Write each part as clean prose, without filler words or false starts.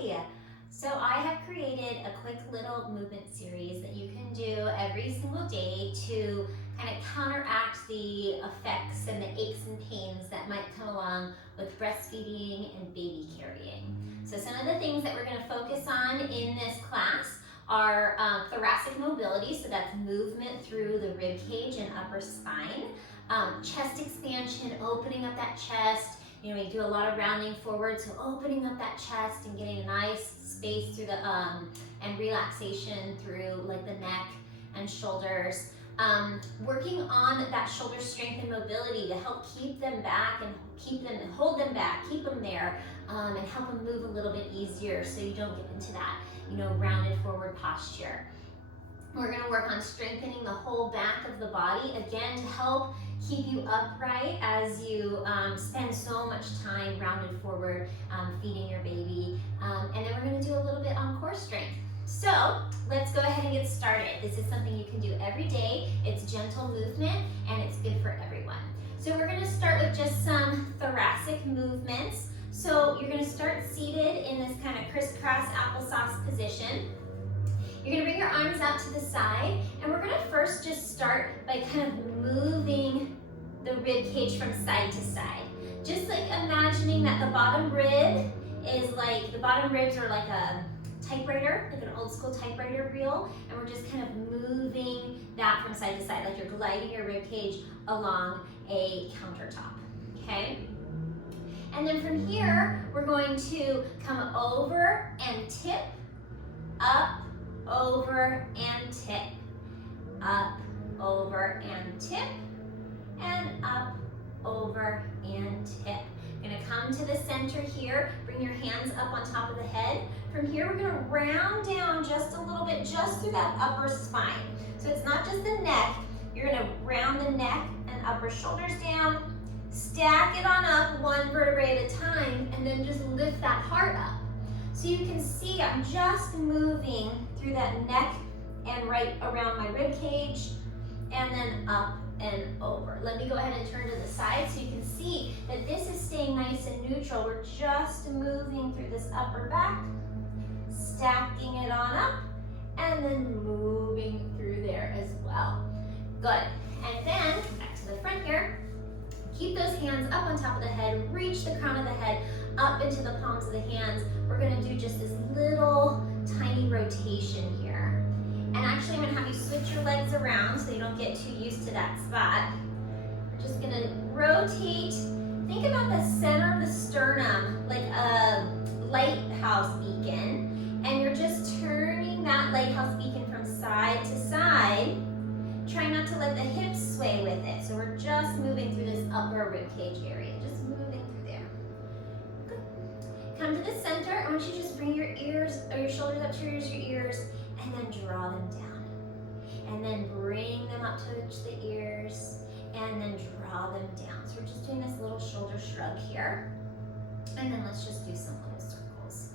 Hi! So I have created a quick little movement series that you can do every single day to kind of counteract the effects and the aches and pains that might come along with breastfeeding and baby carrying. So some of the things that we're going to focus on in this class are thoracic mobility, so that's movement through the rib cage and upper spine, chest expansion, opening up that chest. You know, we do a lot of rounding forward, so opening up that chest and getting a nice space through the, and relaxation through like the neck and shoulders. Working on that shoulder strength and mobility to help keep them back and hold them back, keep them there, and help them move a little bit easier so you don't get into that, you know, rounded forward posture. We're going to work on strengthening the whole back of the body, again, to help keep you upright as you spend so much time rounded forward feeding your baby. And then we're going to do a little bit on core strength. So let's go ahead and get started. This is something you can do every day. It's gentle movement and it's good for everyone. So we're going to start with just some thoracic movements. So you're going to start seated in this kind of crisscross applesauce position. You're going to bring your arms out to the side, and we're going to first just start by kind of moving the rib cage from side to side. Just like imagining that the bottom rib is like, the bottom ribs are like a typewriter, like an old school typewriter reel, and we're just kind of moving that from side to side, like you're gliding your rib cage along a countertop, okay? And then from here, we're going to come over and tip, up, over and tip, up, over and tip, and up, over and tip. You're gonna come to the center here, bring your hands up on top of the head. From here, we're gonna round down just a little bit, just through that upper spine. So it's not just the neck, you're gonna round the neck and upper shoulders down, stack it on up one vertebrae at a time, and then just lift that heart up. So you can see I'm just moving through that neck and right around my rib cage, and then up and over. Let me go ahead and turn to the side so you can see that this is staying nice and neutral. We're just moving through this upper back, stacking it on up, and then moving through there as well. Good. And then back to the front here. Keep those hands up on top of the head, reach the crown of the head up into the palms of the hands. We're gonna do just this little tiny rotation here. And actually I'm gonna have you switch your legs around so you don't get too used to that spot. We're just gonna rotate. Think about the center of the sternum like a lighthouse beacon, and you're just turning that lighthouse beacon from side to side. Try not to let the hips sway with it. So we're just moving through this upper rib cage area, just moving through there. Good. Come to the center. I want you to just bring your ears or your shoulders up to your ears, and then draw them down. And then bring them up to the ears, and then draw them down. So we're just doing this little shoulder shrug here. And then let's just do some little circles.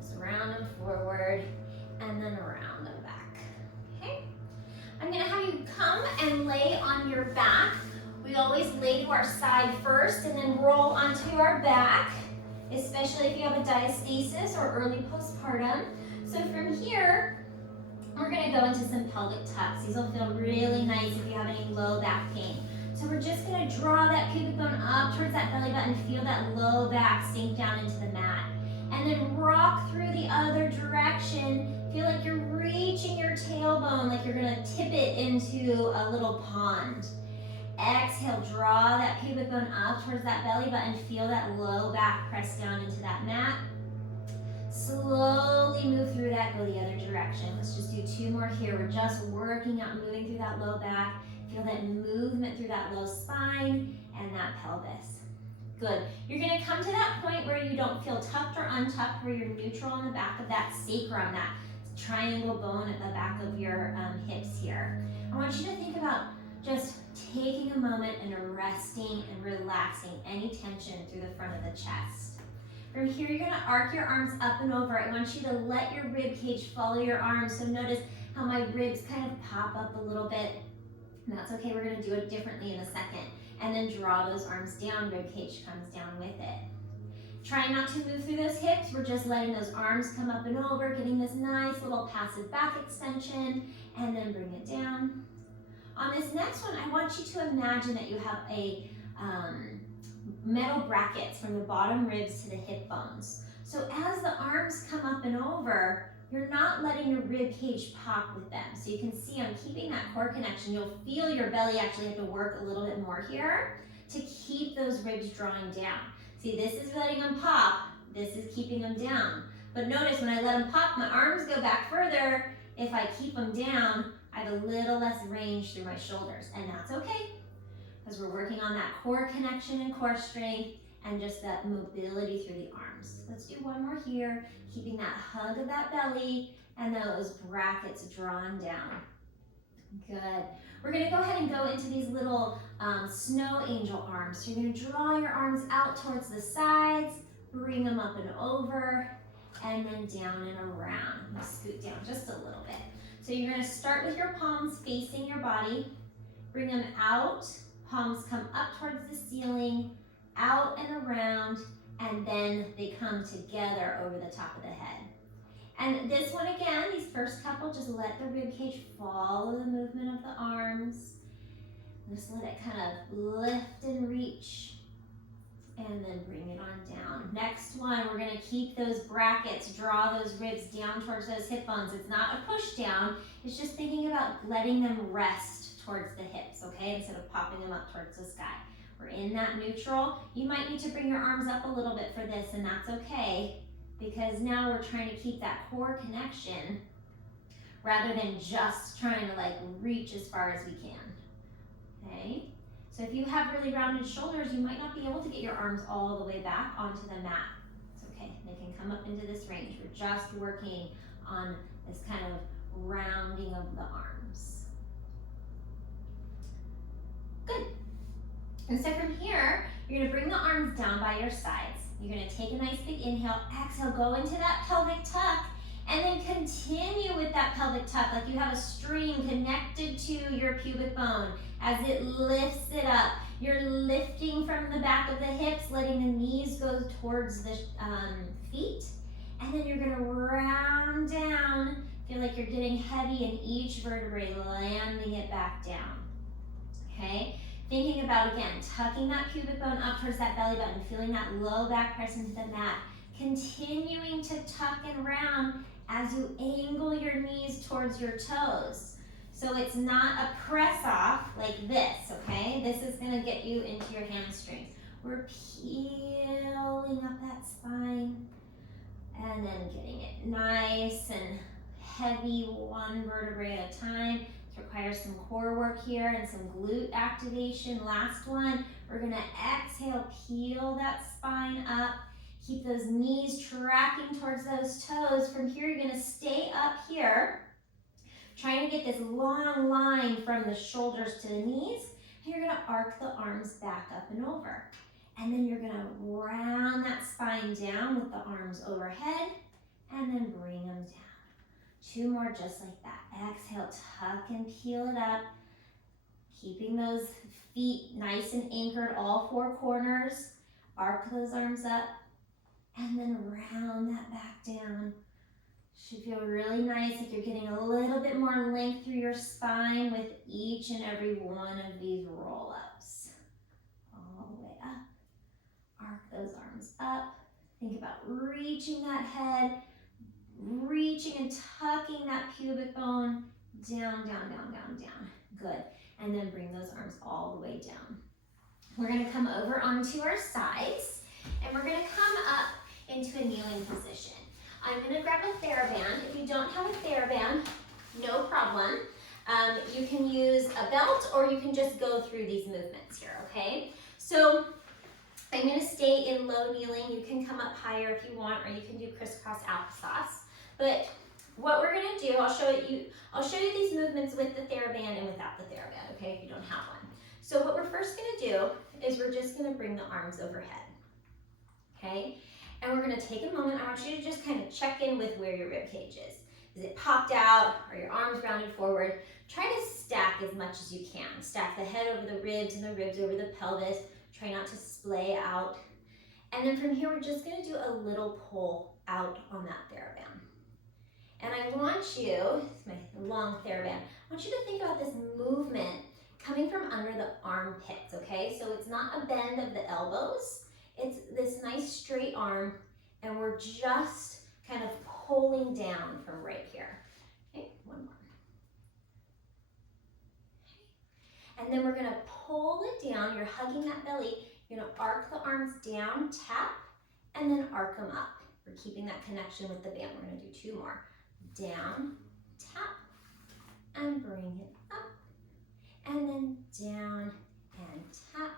Just round them forward, and then round them back. Okay? I'm gonna have you come and lay on your back. We always lay to our side first and then roll onto our back, especially if you have a diastasis or early postpartum. So from here, we're gonna go into some pelvic tucks. These will feel really nice if you have any low back pain. So we're just gonna draw that pubic bone up towards that belly button, feel that low back sink down into the mat. And then rock through the other direction. Feel like you're reaching your tailbone, like you're gonna tip it into a little pond. Exhale, draw that pubic bone up towards that belly button. Feel that low back press down into that mat. Slowly move through that, go the other direction. Let's just do two more here. We're just working out, moving through that low back. Feel that movement through that low spine and that pelvis. Good. You're gonna come to that point where you don't feel tucked or untucked, where you're neutral on the back of that sacrum, that triangle bone at the back of your hips here. I want you to think about just taking a moment and resting and relaxing any tension through the front of the chest. From here, you're gonna arc your arms up and over. I want you to let your rib cage follow your arms. So notice how my ribs kind of pop up a little bit. And that's okay, we're gonna do it differently in a second. And then draw those arms down, rib cage comes down with it. Try not to move through those hips. We're just letting those arms come up and over, getting this nice little passive back extension, and then bring it down. On this next one, I want you to imagine that you have a metal brackets from the bottom ribs to the hip bones. So as the arms come up and over, you're not letting your rib cage pop with them. So you can see I'm keeping that core connection. You'll feel your belly actually have to work a little bit more here to keep those ribs drawing down. See, this is letting them pop, this is keeping them down. But notice when I let them pop, my arms go back further. If I keep them down, I have a little less range through my shoulders, and that's okay, because we're working on that core connection and core strength and just that mobility through the arms. Let's do one more here, keeping that hug of that belly and those brackets drawn down. Good. We're gonna go ahead and go into these little snow angel arms. So you're gonna draw your arms out towards the sides, bring them up and over, and then down and around. I'm gonna scoot down just a little bit. So you're gonna start with your palms facing your body, bring them out, palms come up towards the ceiling, out and around, and then they come together over the top of the head. And this one again, these first couple, just let the rib cage follow the movement of the arms. Just let it kind of lift and reach, and then bring it on down. Next one, we're gonna keep those brackets, draw those ribs down towards those hip bones. It's not a push down, it's just thinking about letting them rest towards the hips, okay? Instead of popping them up towards the sky. We're in that neutral. You might need to bring your arms up a little bit for this, and that's okay, because now we're trying to keep that core connection rather than just trying to like reach as far as we can, okay? So if you have really rounded shoulders, you might not be able to get your arms all the way back onto the mat. It's okay, they can come up into this range. We're just working on this kind of rounding of the arms. Good. And so from here, you're gonna bring the arms down by your sides. You're gonna take a nice big inhale, exhale, go into that pelvic tuck, and then continue with that pelvic tuck like you have a string connected to your pubic bone. As it lifts it up, you're lifting from the back of the hips, letting the knees go towards the feet, and then you're gonna round down. Feel like you're getting heavy in each vertebrae, landing it back down, okay? Thinking about, again, tucking that pubic bone up towards that belly button, feeling that low back press into the mat, continuing to tuck and round as you angle your knees towards your toes. So it's not a press off like this, okay? This is gonna get you into your hamstrings. We're peeling up that spine and then getting it nice and heavy, one vertebrae at a time. This requires some core work here and some glute activation. Last one, we're gonna exhale, peel that spine up. Keep those knees tracking towards those toes. From here, you're gonna stay up here, trying to get this long line from the shoulders to the knees. And you're gonna arc the arms back up and over. And then you're gonna round that spine down with the arms overhead and then bring them down. Two more just like that. Exhale, tuck and peel it up. Keeping those feet nice and anchored, all four corners. Arc those arms up and then round that back down. Should feel really nice, like you're getting a little bit more length through your spine with each and every one of these roll-ups. All the way up. Arc those arms up. Think about reaching that head, reaching and tucking that pubic bone down, down, down, down, down. Good. And then bring those arms all the way down. We're gonna come over onto our sides, and we're gonna come up into a kneeling position. I'm gonna grab a TheraBand. If you don't have a TheraBand, no problem. You can use a belt or you can just go through these movements here, okay? So I'm gonna stay in low kneeling. You can come up higher if you want, or you can do crisscross applesauce. But what we're gonna do, I'll show you these movements with the TheraBand and without the TheraBand, okay, if you don't have one. So what we're first gonna do is we're just gonna bring the arms overhead, okay? And we're gonna take a moment. I want you to just kind of check in with where your rib cage is. Is it popped out? Are your arms rounded forward? Try to stack as much as you can. Stack the head over the ribs and the ribs over the pelvis. Try not to splay out. And then from here, we're just gonna do a little pull out on that TheraBand. And I want you, it's my long TheraBand, I want you to think about this movement coming from under the armpits, okay? So it's not a bend of the elbows, it's this nice straight arm, and we're just kind of pulling down from right here. Okay, one more. Okay. And then we're gonna pull it down, you're hugging that belly, you're gonna arc the arms down, tap, and then arc them up. We're keeping that connection with the band. We're gonna do 2 more. Down, tap, and bring it up, and then down and tap,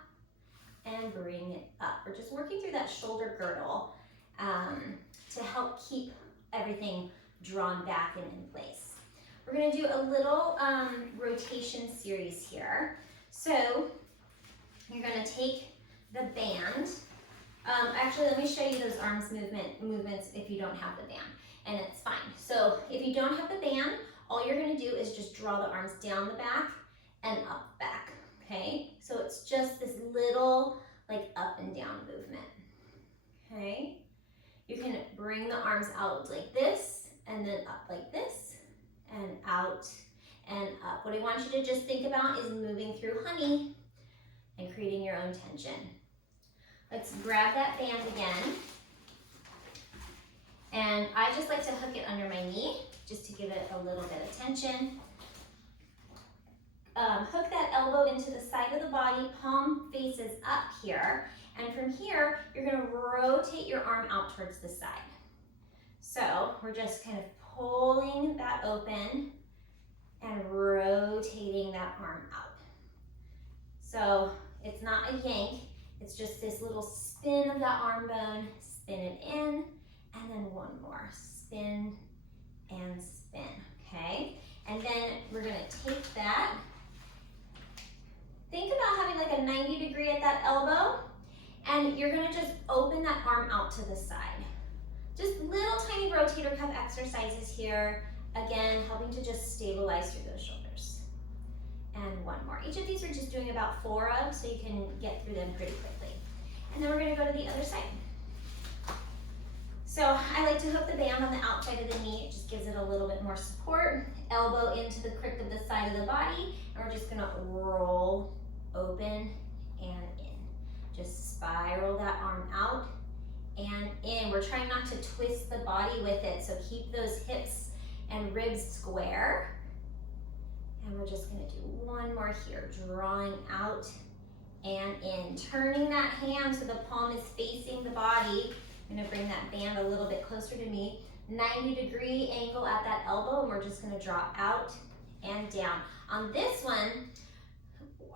and bring it up. We're just working through that shoulder girdle to help keep everything drawn back and in place. We're gonna do a little rotation series here. So you're gonna take the band. Actually, let me show you those arms movements if you don't have the band, and it's fine. So if you don't have the band, all you're gonna do is just draw the arms down the back and up back, okay? So it's just this little like up and down movement, okay? You can bring the arms out like this and then up like this and out and up. What I want you to just think about is moving through honey and creating your own tension. Let's grab that band again. And I just like to hook it under my knee just to give it a little bit of tension. Hook that elbow into the side of the body, palm faces up here. And from here, you're gonna rotate your arm out towards the side. So we're just kind of pulling that open and rotating that arm out. So it's not a yank, it's just this little spin of that arm bone, spin it in, and then one more, spin and spin, okay? And then we're gonna take that. Think about having like a 90 degree at that elbow, and you're gonna just open that arm out to the side. Just little tiny rotator cuff exercises here. Again, helping to just stabilize through those shoulders. And one more. Each of these we're just doing about 4 of, so you can get through them pretty quickly. And then we're gonna go to the other side. So I like to hook the band on the outside of the knee. It just gives it a little bit more support. Elbow into the crick of the side of the body, and we're just gonna roll open and in. Just spiral that arm out and in. We're trying not to twist the body with it, so keep those hips and ribs square. And we're just gonna do one more here, drawing out and in. Turning that hand so the palm is facing the body. I'm gonna bring that band a little bit closer to me. 90 degree angle at that elbow, and we're just gonna draw out and down. On this one,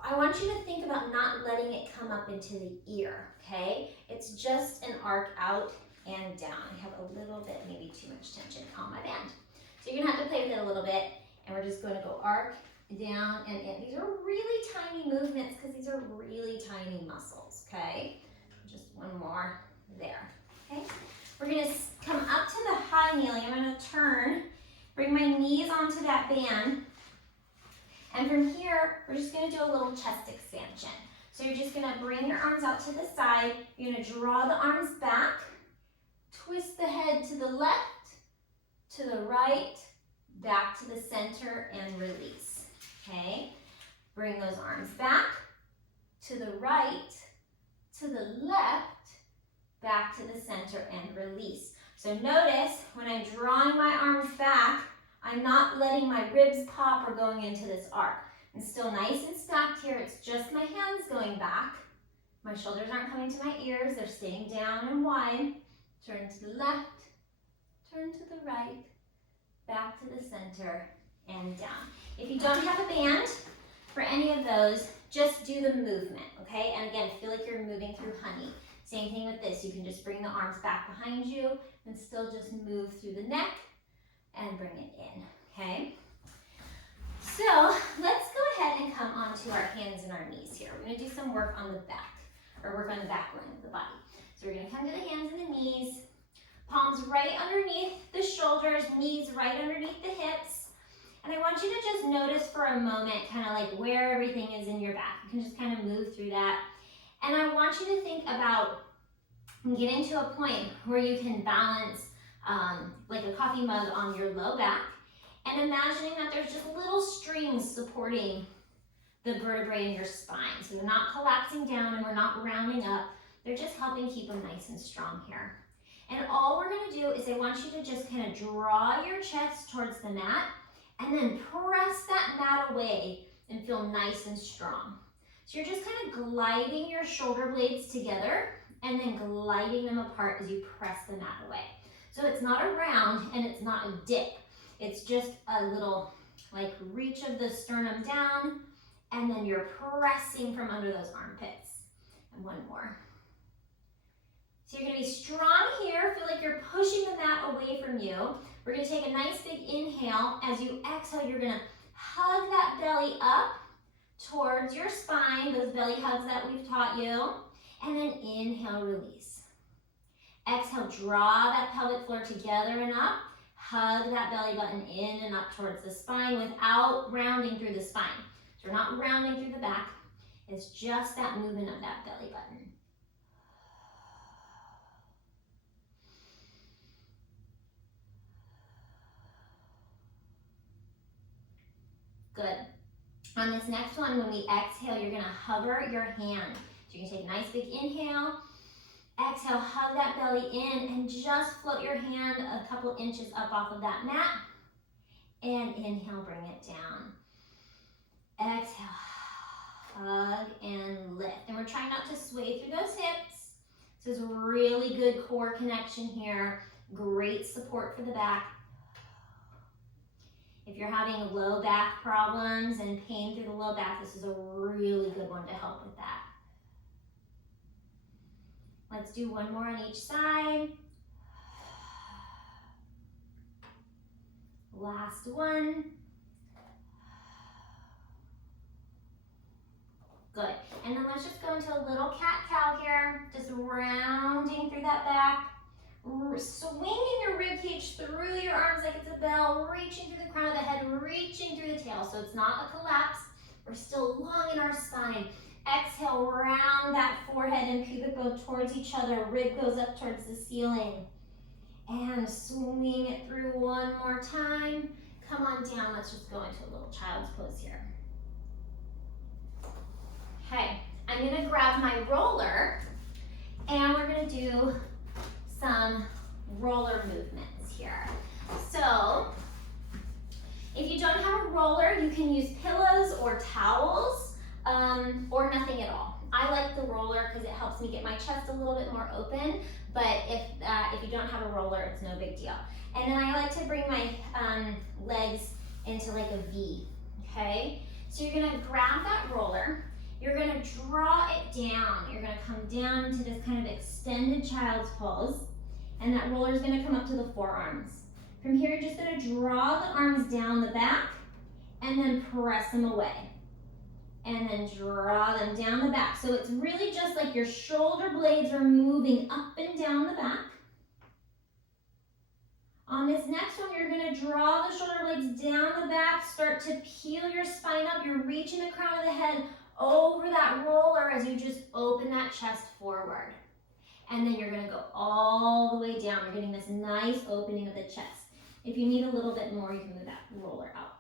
I want you to think about not letting it come up into the ear, okay? It's just an arc out and down. I have a little bit, maybe too much tension on my band. So you're gonna have to play with it a little bit, and we're just gonna go arc, down, and in. These are really tiny movements because these are really tiny muscles, okay? Just one more there, okay? We're gonna come up to the high kneeling. I'm gonna turn, bring my knees onto that band, and from here, we're just gonna do a little chest expansion. So you're just gonna bring your arms out to the side, you're gonna draw the arms back, twist the head to the left, to the right, back to the center, and release, okay? Bring those arms back, to the right, to the left, back to the center, and release. So notice, when I'm drawing my arms back, I'm not letting my ribs pop or going into this arc. I'm still nice and stacked here. It's just my hands going back. My shoulders aren't coming to my ears. They're staying down and wide. Turn to the left, turn to the right, back to the center, and down. If you don't have a band for any of those, just do the movement, okay? And again, feel like you're moving through honey. Same thing with this. You can just bring the arms back behind you and still just move through the neck and bring it in, okay? So let's go ahead and come onto our hands and our knees here. We're gonna do some work on the back, or work on the back line of the body. So we're gonna come to the hands and the knees, palms right underneath the shoulders, knees right underneath the hips. And I want you to just notice for a moment kind of like where everything is in your back. You can just kind of move through that. And I want you to think about and get into a point where you can balance like a coffee mug on your low back, and imagining that there's just little strings supporting the vertebrae in your spine. So they're not collapsing down and we're not rounding up. They're just helping keep them nice and strong here. And all we're gonna do is I want you to just kind of draw your chest towards the mat and then press that mat away and feel nice and strong. So you're just kind of gliding your shoulder blades together and then gliding them apart as you press the mat away. So it's not a round and it's not a dip. It's just a little like reach of the sternum down, and then you're pressing from under those armpits. And one more. So you're gonna be strong here, feel like you're pushing the mat away from you. We're gonna take a nice big inhale. As you exhale, you're gonna hug that belly up towards your spine, those belly hugs that we've taught you. And then inhale, release. Exhale, draw that pelvic floor together and up. Hug that belly button in and up towards the spine without rounding through the spine. So we're not rounding through the back. It's just that movement of that belly button. Good. On this next one, when we exhale, you're gonna hover your hand. So you're gonna take a nice big inhale. Exhale, hug that belly in and just float your hand a couple inches up off of that mat. And inhale, bring it down. Exhale, hug and lift. And we're trying not to sway through those hips. This is really good core connection here. Great support for the back. If you're having low back problems and pain through the low back, this is a really good one to help with that. Let's do one more on each side. Last one. Good. And then let's just go into a little cat-cow here, just rounding through that back. Swinging your rib cage through your arms like it's a bell, reaching through the crown of the head, reaching through the tail. So it's not a collapse. We're still long in our spine. Exhale, round that forehead and pubic bone towards each other. Rib goes up towards the ceiling. And swing it through one more time. Come on down. Let's just go into a little child's pose here. Okay, I'm gonna grab my roller and we're gonna do some roller movements here. So, if you don't have a roller, you can use pillows or towels, or nothing at all. I like the roller because it helps me get my chest a little bit more open, but if you don't have a roller, it's no big deal. And then I like to bring my legs into like a V, okay? So you're gonna grab that roller, you're gonna draw it down. You're gonna come down into this kind of extended child's pose, and that roller is gonna come up to the forearms. From here, you're just gonna draw the arms down the back, and then press them away. And then draw them down the back. So it's really just like your shoulder blades are moving up and down the back. On this next one, you're gonna draw the shoulder blades down the back, start to peel your spine up. You're reaching the crown of the head over that roller as you just open that chest forward. And then you're gonna go all the way down. You're getting this nice opening of the chest. If you need a little bit more, you can move that roller out.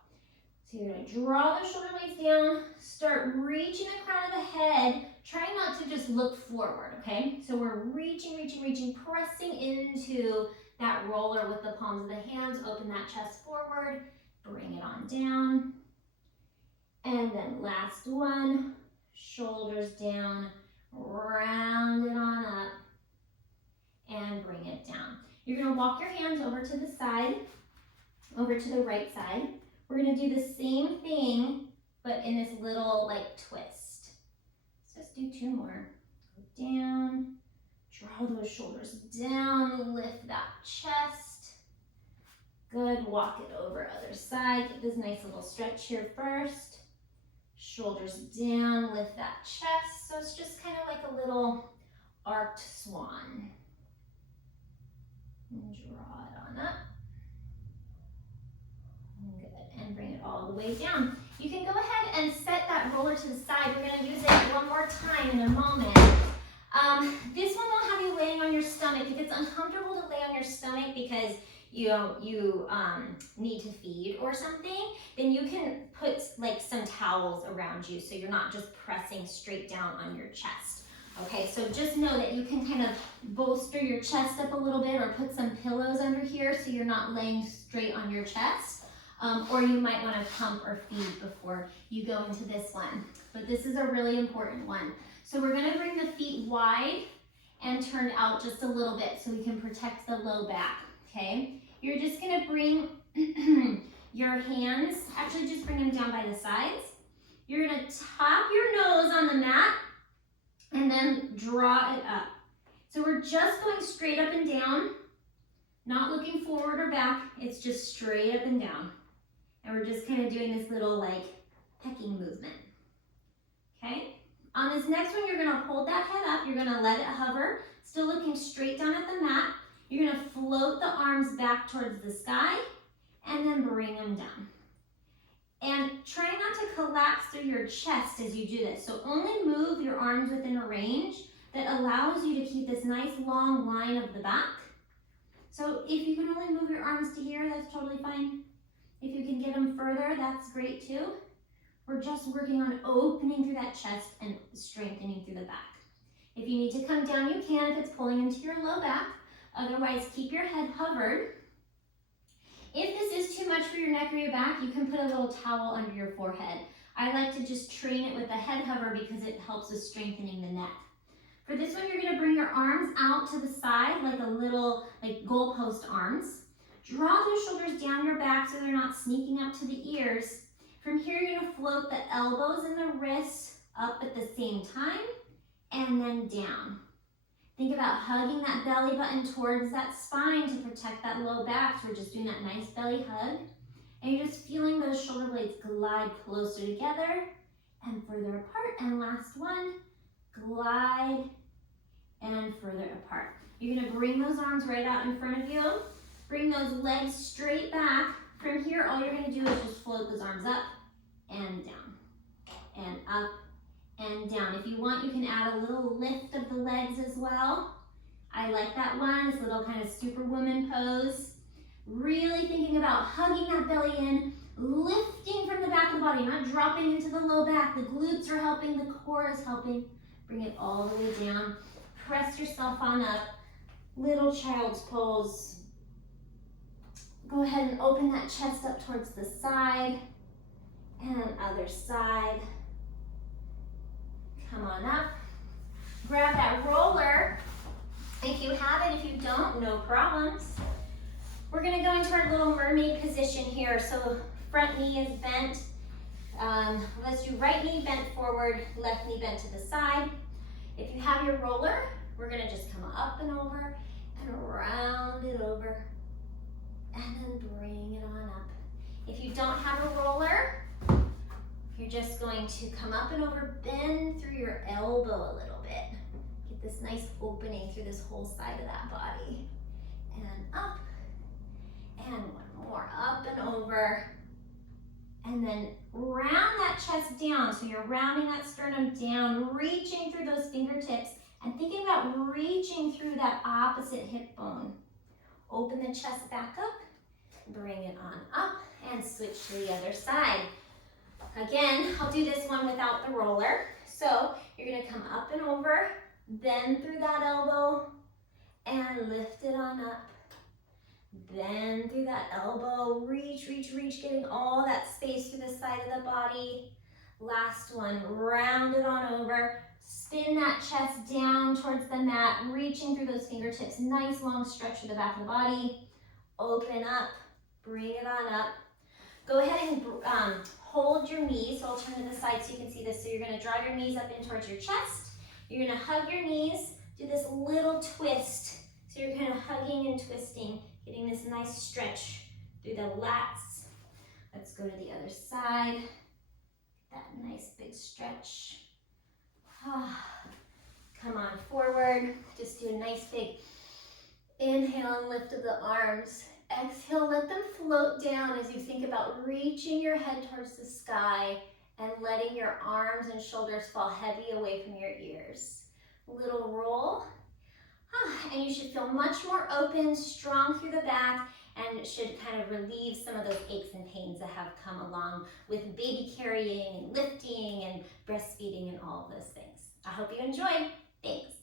So you're gonna draw the shoulder blades down, start reaching the crown of the head, trying not to just look forward, okay? So we're reaching, pressing into that roller with the palms of the hands, open that chest forward, bring it on down. And then last one, shoulders down, round it on up, and bring it down. You're gonna walk your hands over to the side, over to the right side. We're gonna do the same thing, but in this little like twist. So let's do two more. Go down, draw those shoulders down, lift that chest. Good, walk it over other side. Get this nice little stretch here first. Shoulders down, lift that chest. So it's just kind of like a little arched swan. And draw it on up. Good, and bring it all the way down. You can go ahead and set that roller to the side. We're gonna use it one more time in a moment. This one will have you laying on your stomach. If it's uncomfortable to lay on your stomach because you need to feed or something, then you can put like some towels around you so you're not just pressing straight down on your chest. Okay, so just know that you can kind of bolster your chest up a little bit or put some pillows under here so you're not laying straight on your chest. Or you might want to pump or feed before you go into this one. But this is a really important one. So we're going to bring the feet wide and turned out just a little bit so we can protect the low back, okay? You're just going to bring your hands, actually just bring them down by the sides. You're going to tap your nose on the mat and then draw it up. So we're just going straight up and down, not looking forward or back. It's just straight up and down. And we're just kind of doing this little like pecking movement, okay? On this next one, you're gonna hold that head up. You're gonna let it hover, still looking straight down at the mat. You're gonna float the arms back towards the sky and then bring them down. And try not to collapse through your chest as you do this. So only move your arms within a range that allows you to keep this nice long line of the back. So if you can only move your arms to here, that's totally fine. If you can get them further, that's great too. We're just working on opening through that chest and strengthening through the back. If you need to come down, you can if it's pulling into your low back. Otherwise, keep your head hovered. If this is too much for your neck or your back, you can put a little towel under your forehead. I like to just train it with the head hover because it helps with strengthening the neck. For this one, you're gonna bring your arms out to the side like a little, like goalpost arms. Draw those shoulders down your back so they're not sneaking up to the ears. From here, you're gonna float the elbows and the wrists up at the same time and then down. Think about hugging that belly button towards that spine to protect that low back. So we're just doing that nice belly hug. And you're just feeling those shoulder blades glide closer together and further apart. And last one, glide and further apart. You're gonna bring those arms right out in front of you. Bring those legs straight back. From here, all you're gonna do is just float those arms up and down, and up and down. If you want, you can add a little lift of the legs as well. I like that one, this little kind of superwoman pose. Really thinking about hugging that belly in, lifting from the back of the body, not dropping into the low back. The glutes are helping, the core is helping. Bring it all the way down. Press yourself on up. Little child's pose. Go ahead and open that chest up towards the side and other side. Come on up. Grab that roller. If you have it, if you don't, no problems. We're gonna go into our little mermaid position here. So front knee is bent. Let's do right knee bent forward, left knee bent to the side. If you have your roller, we're gonna just come up and over and round it over. And then bring it on up. If you don't have a roller, you're just going to come up and over, bend through your elbow a little bit. Get this nice opening through this whole side of that body. And up, and one more, up and over. And then round that chest down. So you're rounding that sternum down, reaching through those fingertips, and thinking about reaching through that opposite hip bone. Open the chest back up, bring it on up, and switch to the other side. Again, I'll do this one without the roller. So you're gonna come up and over, bend through that elbow, and lift it on up. Bend through that elbow, reach, reach, reach, getting all that space through the side of the body. Last one, round it on over. Spin that chest down towards the mat, reaching through those fingertips. Nice long stretch through the back of the body. Open up, bring it on up. Go ahead and hold your knees. So I'll turn to the side so you can see this. So you're gonna draw your knees up in towards your chest. You're gonna hug your knees, do this little twist. So you're kind of hugging and twisting, getting this nice stretch through the lats. Let's go to the other side. That nice big stretch. Come on forward. Just do a nice big inhale and lift of the arms. Exhale, let them float down as you think about reaching your head towards the sky and letting your arms and shoulders fall heavy away from your ears. little roll. And you should feel much more open, strong through the back, and it should kind of relieve some of those aches and pains that have come along with baby carrying and lifting and breastfeeding and all of those things. I hope you enjoyed. Thanks.